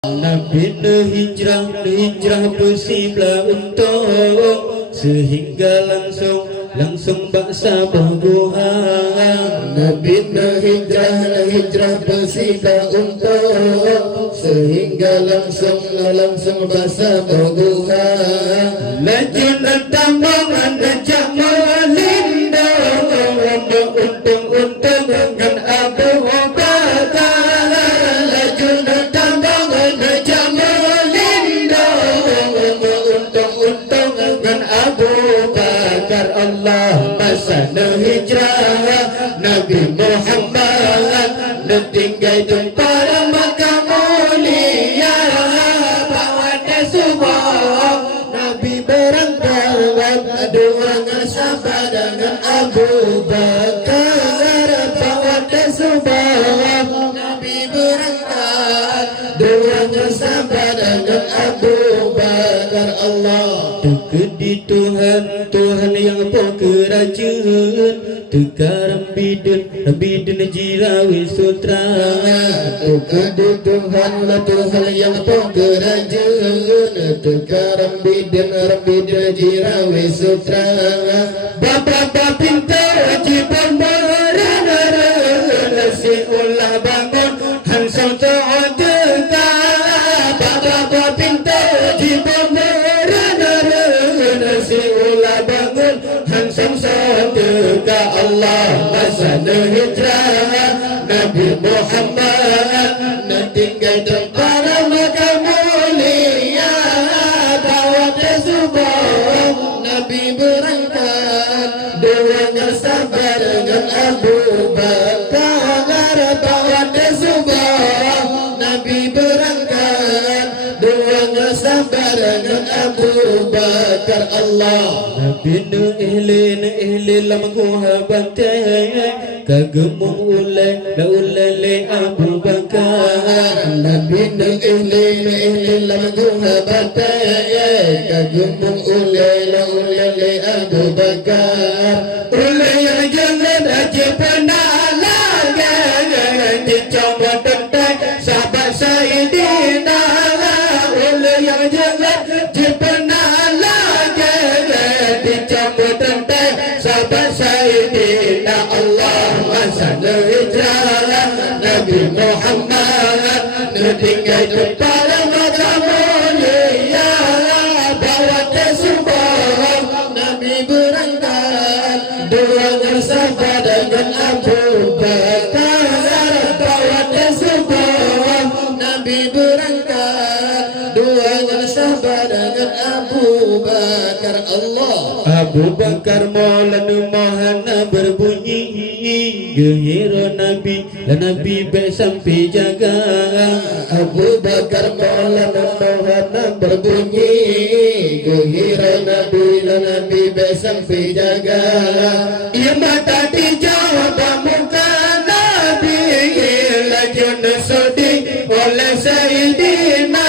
Nabi hijrah bersibla untuk sehingga langsung baksa berguhang. Nabi hijrah bersibla untuk sehingga langsung baksa berguhang. Lajun tambang najak melindung untung dengan Abu Bakar. Lajun tambang najak melindung untung dengan Abu Bakar. Allah masana hijrah Nabi Muhammad tinggal tempat Makkah mulia. Bawa dia subuh Nabi berangkat dua sahabat dengan Abu Bakar. Bawa dia subuh Nabi berangkat dua sahabat dengan Abu Bakar. Allah tekedi Tuhan yang kerajaan Tukar Bidin Jirawi Sutra. Tekedi Tuhan yang kerajaan Tukar Bidin Jirawi Sutra. Bapa pintar jibun berana si ulah bangun hansau ta'adka. Bapa pintar jibun berana si ulah bangun hansau ta'adka. Allah masana hijrah Nabi Muhammad tinggal tempat Makkah mulia. Bawa dia subuh Nabi berangkat dua sahabat dengan Abu Bakar. Bawa dia subuh Nabi berangkat dua sahabat dengan Abu Bakar. Allah Nabi ihlin lam kuhabantai kagumung ulai Abu Bakar. Nabi ihlin lam kuhabantai kagumung ulai Abu Bakar. Ulai yang jangan aja pernah lagi dicoba tentang sahabat Sayyidina. Ulai yang jangan aja pernah lagi dicoba tentang sahabat Sayyidina. Allah masana hijrah Nabi Muhammad tinggal tempat Makkah mulia. Bawa dia subuh Nabi berangkat dua sahabat dengan Abu Bakar. Bawa dia subuh Nabi berangkat dua sahabat dengan Abu Bakar. Allah Abu Bakar Maulana Mahana berbunyi gehiro Nabi dan Nabi baik sampai jaga. Abu Bakar Maulana Mahana berbunyi gehiro Nabi dan Nabi baik sampai jaga. Ia mata dijawab muka Nabi lajun sudi oleh Sayyidina.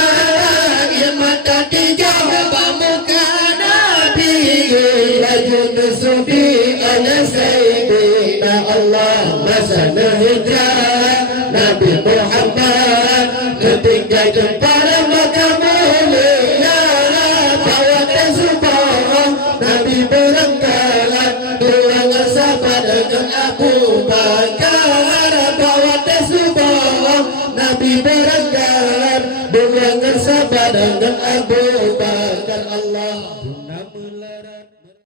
Ia mata dijawab muka Nabi lajun sudi oleh Sayyidina. Allah masana hijrah Nabi Muhammad tinggal tempat Makkah mulia. Bawa dia subuh Nabi berangkat dua sahabat dengan Abu Bakar. Bawa dia subuh Nabi berangkat dua sahabat dengan Abu Bakar. Allah guna melarat